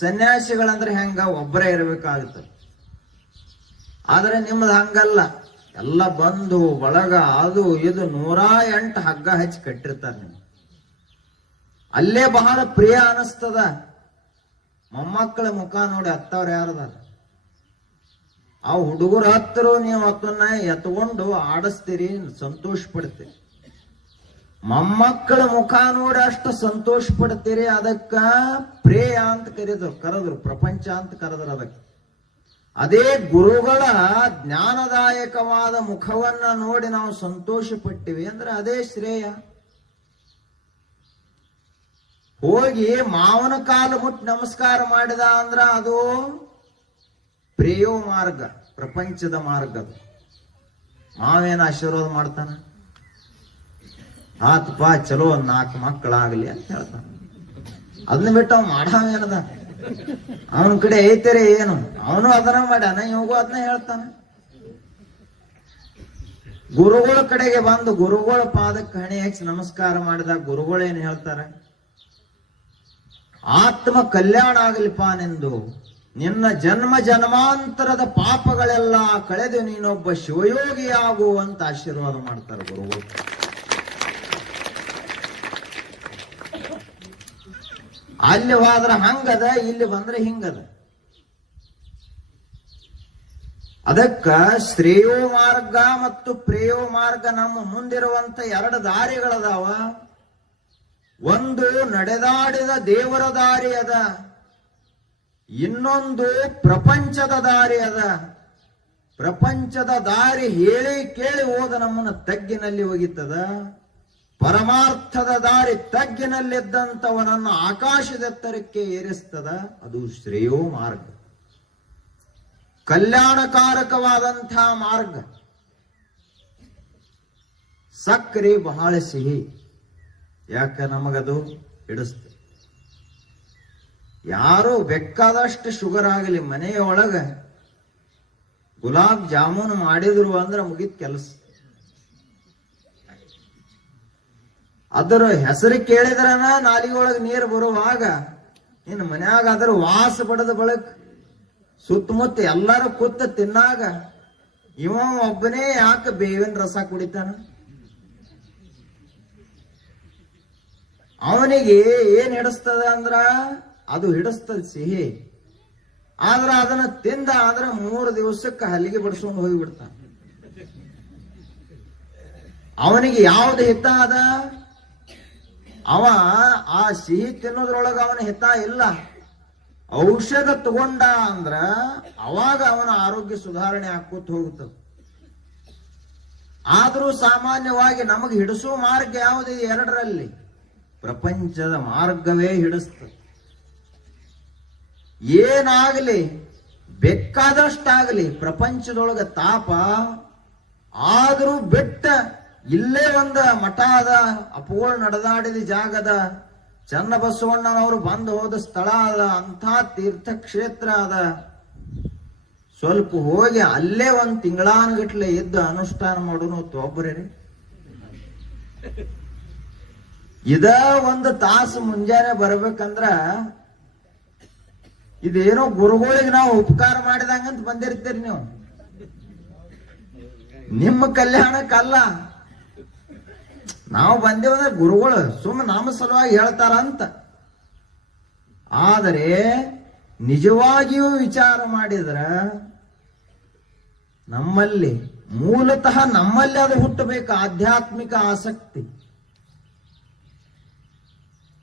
ಸನ್ಯಾಸಿಗಳಂದ್ರೆ ಹೆಂಗ ಒಬ್ಬರೇ ಇರಬೇಕಾಗುತ್ತೆ. ಆದ್ರೆ ನಿಮ್ದು ಹಂಗಲ್ಲ, ಎಲ್ಲ ಬಂಧು ಬಳಗ ಅದು ಇದು 108 ಹಗ್ಗ ಹಚ್ಚಿ ಕಟ್ಟಿರ್ತಾರೆ. ನೀವು ಅಲ್ಲೇ ಬಹಳ ಪ್ರಿಯ ಅನಿಸ್ತದ. ಮೊಮ್ಮಕ್ಕಳ ಮುಖ ನೋಡಿ ಹತ್ತವ್ರು ಯಾರದಾರ, ಆ ಹುಡುಗರು ಹತ್ತರು ನೀವು ಅದನ್ನ ಎತ್ಕೊಂಡು ಆಡಿಸ್ತೀರಿ, ಸಂತೋಷ ಪಡ್ತೀರಿ. ಮೊಮ್ಮಕ್ಕಳ ಮುಖ ನೋಡಿ ಅಷ್ಟು ಸಂತೋಷ ಪಡ್ತೀರಿ. ಅದಕ್ಕ ಪ್ರೇಯ ಅಂತ ಕರೆದ್ರು, ಪ್ರಪಂಚ ಅಂತ ಕರೆದ್ರು ಅದಕ್ಕೆ. ಅದೇ ಗುರುಗಳ ಜ್ಞಾನದಾಯಕವಾದ ಮುಖವನ್ನ ನೋಡಿ ನಾವು ಸಂತೋಷ ಪಟ್ಟಿವಿ ಅಂದ್ರೆ ಅದೇ ಶ್ರೇಯ. ಹೋಗಿ ಮಾವನ ಕಾಲು ಮುಟ್ಟಿ ನಮಸ್ಕಾರ ಮಾಡಿದ ಅಂದ್ರ ಅದು ಪ್ರೇಯೋ ಮಾರ್ಗ, ಪ್ರಪಂಚದ ಮಾರ್ಗ. ಮಾವೇನ ಆಶೀರ್ವಾದ ಮಾಡ್ತಾನ, ಆತಪ್ಪ ಚಲೋ 4 ಮಕ್ಕಳಾಗ್ಲಿ ಅಂತ ಹೇಳ್ತಾನ. ಅದನ್ನ ಬಿಟ್ಟು ಅವ್ ಮಾಡಾವೇನದ, ಅವನ ಕಡೆ ಐತೆರಿ ಏನು, ಅವನು ಅದನ್ನ ಮಾಡ್ಯಾನ, ಇವಾಗೂ ಅದನ್ನ ಹೇಳ್ತಾನ. ಗುರುಗಳ ಕಡೆಗೆ ಬಂದು ಗುರುಗಳ ಪಾದಕ್ಕೆ ಹಣೆ ಹಚ್ಚಿ ನಮಸ್ಕಾರ ಮಾಡಿದಾಗ ಗುರುಗಳೇನು ಹೇಳ್ತಾರೆ? ಆತ್ಮ ಕಲ್ಯಾಣ ಆಗಲಿಪ್ಪ ನಿಂದು, ನಿನ್ನ ಜನ್ಮ ಜನ್ಮಾಂತರದ ಪಾಪಗಳೆಲ್ಲ ಕಳೆದು ನೀನೊಬ್ಬ ಶಿವಯೋಗಿಯಾಗು ಅಂತ ಆಶೀರ್ವಾದ ಮಾಡ್ತಾರೆ ಗುರುಗಳು. ಅಲ್ಲಿ ಹೋದ್ರ ಹಂಗದ, ಇಲ್ಲಿ ಬಂದ್ರೆ ಹಿಂಗದ. ಅದಕ್ಕ ಶ್ರೇಯೋ ಮಾರ್ಗ ಮತ್ತು ಪ್ರೇಯೋ ಮಾರ್ಗ ನಮ್ಮ ಮುಂದಿರುವಂತ 2 ದಾರಿಗಳದಾವ. ಒಂದು ನಡೆದಾಡಿದ ದೇವರ ದಾರಿ ಅದ, ಇನ್ನೊಂದು ಪ್ರಪಂಚದ ದಾರಿ ಅದ. ಪ್ರಪಂಚದ ದಾರಿ ಹೇಳಿ ಕೇಳಿ ಹೋದ ನಮ್ಮನ್ನ ತಗ್ಗಿನಲ್ಲಿ ಒಗಿತದ. ಪರಮಾರ್ಥದ ದಾರಿ ತಗ್ಗಿನಲ್ಲಿದ್ದಂಥವನನ್ನು ಆಕಾಶದೆತ್ತರಕ್ಕೆ ಏರಿಸ್ತದ. ಅದು ಶ್ರೇಯೋ ಮಾರ್ಗ, ಕಲ್ಯಾಣಕಾರಕವಾದಂತಹ ಮಾರ್ಗ. ಸಕ್ಕರೆ ಬಹಳ ಸಿಹಿ, ಯಾಕ ನಮಗದು ಹಿಡಿಸ್ತದೆ. ಯಾರು ಬೇಕಾದಷ್ಟು ಶುಗರ್ ಆಗಲಿ ಮನೆಯೊಳಗ ಗುಲಾಬ್ ಜಾಮೂನ್ ಮಾಡಿದ್ರು ಅಂದ್ರೆ ಮುಗಿದ ಕೆಲಸ. ಅದರ ಹೆಸರು ಕೇಳಿದ್ರನ ನಾಲಿಗೊಳಗೆ ನೀರು ಬರುವಾಗ ಇನ್ನು ಮನ್ಯಾಗ ಅದರ ವಾಸ ಬಡದ ಬಳಕ ಸುತ್ತಮುತ್ತ ಎಲ್ಲರೂ ಕೂತ ತಿನ್ನಾಗ ಇವ ಒಬ್ಬನೇ ಯಾಕೆ ಬೇವಿನ ರಸ ಕುಡಿತಾನ? ಅವನಿಗೆ ಏನ್ ಹಿಡಿಸ್ತದ ಅಂದ್ರ ಅದು ಹಿಡಿಸ್ತದ ಸಿಹಿ. ಆದ್ರ ಅದನ್ನ ತಿಂದ ಆದ್ರ 3 ದಿವಸಕ್ಕೆ ಹಲ್ಲಿಗೆ ಬಡಿಸ್ಕೊಂಡು ಹೋಗಿಬಿಡ್ತಾನ. ಅವನಿಗೆ ಯಾವ್ದು ಹಿತ ಅದ? ಅವ ಆ ಸಿಹಿ ತಿನ್ನೋದ್ರೊಳಗ ಅವನ ಹಿತ ಇಲ್ಲ. ಔಷಧ ತಗೊಂಡ ಅಂದ್ರ ಅವಾಗ ಅವನ ಆರೋಗ್ಯ ಸುಧಾರಣೆ ಆಕೋತ ಹೋಗುತ್ತದೆ. ಆದ್ರೂ ಸಾಮಾನ್ಯವಾಗಿ ನಮಗೆ ಹಿಡಿಸೋ ಮಾರ್ಗ ಯಾವುದು? 2ರಲ್ಲಿ ಪ್ರಪಂಚದ ಮಾರ್ಗವೇ ಹಿಡಿಸ್ತದೆ. ಏನಾಗಲಿ ಬೇಕಾದಷ್ಟಾಗಲಿ ಪ್ರಪಂಚದೊಳಗ ತಾಪ ಆದ್ರೂ ಬಿಟ್ಟ ಇಲ್ಲೇ ಒಂದು ಮಠ ಅದ, ಅಪೋಳ ನಡೆದಾಡಿದ ಜಾಗದ, ಚನ್ನಬಸವಣ್ಣನವರು ಬಂದು ಹೋದ ಸ್ಥಳ ಅದ, ಅಂಥ ತೀರ್ಥಕ್ಷೇತ್ರ ಅದ, ಸ್ವಲ್ಪ ಹೋಗಿ ಅಲ್ಲೇ 1 ತಿಂಗಳಾನುಗಟ್ಲೆ ಇದ್ದು ಅನುಷ್ಠಾನ ಮಾಡೋನು ಒಬ್ಬರೇ. ಇದ 1 ತಾಸು ಮುಂಜಾನೆ ಬರ್ಬೇಕಂದ್ರ ಇದೇನೋ ಗುರುಗಳಿಗೆ ನಾವು ಉಪಕಾರ ಮಾಡಿದಂಗಂತ ಬಂದಿರ್ತೀರಿ ನೀವು, ನಿಮ್ಮ ಕಲ್ಯಾಣಕ್ಕಲ್ಲ. ನಾವು ಬಂದೇವಂದ್ರೆ ಗುರುಗಳು ಸುಮ್ಮ ನಮ್ಮ ಸಲುವಾಗಿ ಹೇಳ್ತಾರಂತ. ಆದರೆ ನಿಜವಾಗಿಯೂ ವಿಚಾರ ಮಾಡಿದ್ರ ನಮ್ಮಲ್ಲಿ ಮೂಲತಃ ನಮ್ಮಲ್ಲಿ ಅದು ಹುಟ್ಟಬೇಕು ಆಧ್ಯಾತ್ಮಿಕ ಆಸಕ್ತಿ.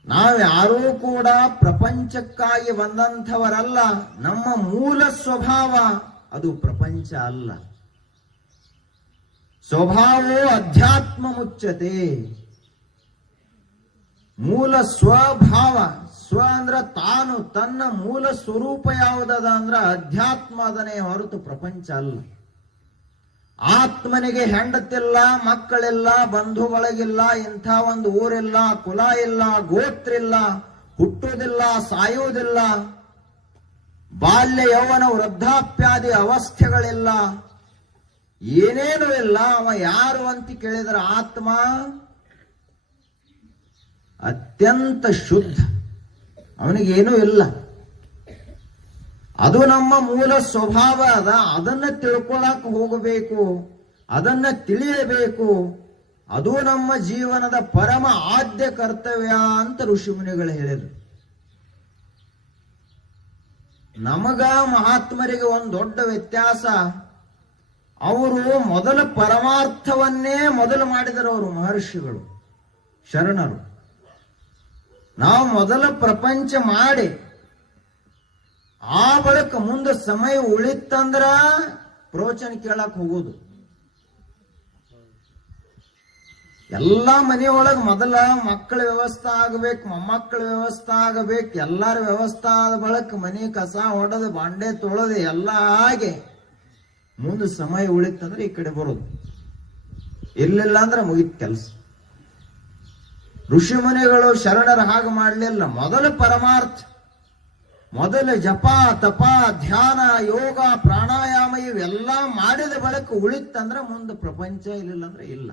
ನಾವ್ಯಾರೂ ಕೂಡ ಪ್ರಪಂಚಕ್ಕಾಗಿ ಬಂದಂಥವರಲ್ಲ. ನಮ್ಮ ಮೂಲ ಸ್ವಭಾವ ಅದು ಪ್ರಪಂಚ ಅಲ್ಲ. ಸ್ವಭಾವೋ ಅಧ್ಯಾತ್ಮ ಮುಚ್ಚತೆ. ಮೂಲ ಸ್ವಭಾವ, ಸ್ವ ಅಂದ್ರ ತಾನು, ತನ್ನ ಮೂಲ ಸ್ವರೂಪ ಯಾವುದದ ಅಂದ್ರ ಅಧ್ಯಾತ್ಮ ಅದನೇ ಹೊರತು ಪ್ರಪಂಚ ಅಲ್ಲ. ಆತ್ಮನಿಗೆ ಹೆಂಡತಿಲ್ಲ, ಮಕ್ಕಳಿಲ್ಲ, ಬಂಧುಗಳಿಗಿಲ್ಲ, ಇಂಥ ಒಂದು ಊರಿಲ್ಲ, ಕುಲ ಇಲ್ಲ, ಗೋತ್ರ ಇಲ್ಲ, ಹುಟ್ಟುವುದಿಲ್ಲ, ಸಾಯುವುದಿಲ್ಲ, ಬಾಲ್ಯ ಯೌವನ ವೃದ್ಧಾಪ್ಯಾದಿ ಅವಸ್ಥೆಗಳಿಲ್ಲ, ಏನೇನೂ ಇಲ್ಲ. ಅವ ಯಾರು ಅಂತ ಕೇಳಿದ್ರೆ ಆತ್ಮ ಅತ್ಯಂತ ಶುದ್ಧ, ಅವನಿಗೇನೂ ಇಲ್ಲ. ಅದು ನಮ್ಮ ಮೂಲ ಸ್ವಭಾವ ಅದ. ಅದನ್ನ ತಿಳ್ಕೊಳಕ್ ಹೋಗಬೇಕು, ಅದನ್ನ ತಿಳಿಯಬೇಕು. ಅದು ನಮ್ಮ ಜೀವನದ ಪರಮ ಆದ್ಯ ಕರ್ತವ್ಯ ಅಂತ ಋಷಿಮುನಿಗಳು ಹೇಳಿದ್ರು. ನಮಗ ಮಹಾತ್ಮರಿಗೆ ಒಂದು ದೊಡ್ಡ ವ್ಯತ್ಯಾಸ, ಅವರು ಮೊದಲ ಪರಮಾರ್ಥವನ್ನೇ ಮೊದಲು ಮಾಡಿದರು. ಅವರು ಮಹರ್ಷಿಗಳು, ಶರಣರು. ನಾವು ಮೊದಲ ಪ್ರಪಂಚ ಮಾಡಿ ಆ ಬಳಿಕ ಮುಂದೆ ಸಮಯ ಉಳಿತಂದ್ರ ಪ್ರವಚನ ಕೇಳಕ್ ಹೋಗುದು. ಎಲ್ಲಾ ಮನೆಯೊಳಗ ಮೊದಲ ಮಕ್ಕಳ ವ್ಯವಸ್ಥೆ ಆಗಬೇಕು, ಮೊಮ್ಮಕ್ಕಳ ವ್ಯವಸ್ಥೆ ಆಗಬೇಕು, ಎಲ್ಲಾರ ವ್ಯವಸ್ಥೆ ಆದ ಬಳಿಕ ಮನೆ ಕಸ ಹೊಡೆದು ಬಾಂಡೆ ತೊಳೆದು ಎಲ್ಲ ಆಗಿ ಮುಂದೆ ಸಮಯ ಉಳಿತಂದ್ರೆ ಈ ಕಡೆ ಬರೋದು. ಇರ್ಲಿಲ್ಲ ಅಂದ್ರೆ ಮುಗಿತ್ ಕೆಲಸ. ಋಷಿ ಮುನಿಗಳು ಶರಣರ ಹಾಗೆ ಮಾಡಲಿಲ್ಲ. ಮೊದಲ ಪರಮಾರ್ಥ, ಮೊದಲ ಜಪ ತಪ ಧ್ಯಾನ ಯೋಗ ಪ್ರಾಣಾಯಾಮ ಇವೆಲ್ಲ ಮಾಡಿದ ಬಳಿಕ ಉಳಿತಂದ್ರೆ ಮುಂದೆ ಪ್ರಪಂಚ, ಇರ್ಲಿಲ್ಲ ಅಂದ್ರೆ ಇಲ್ಲ.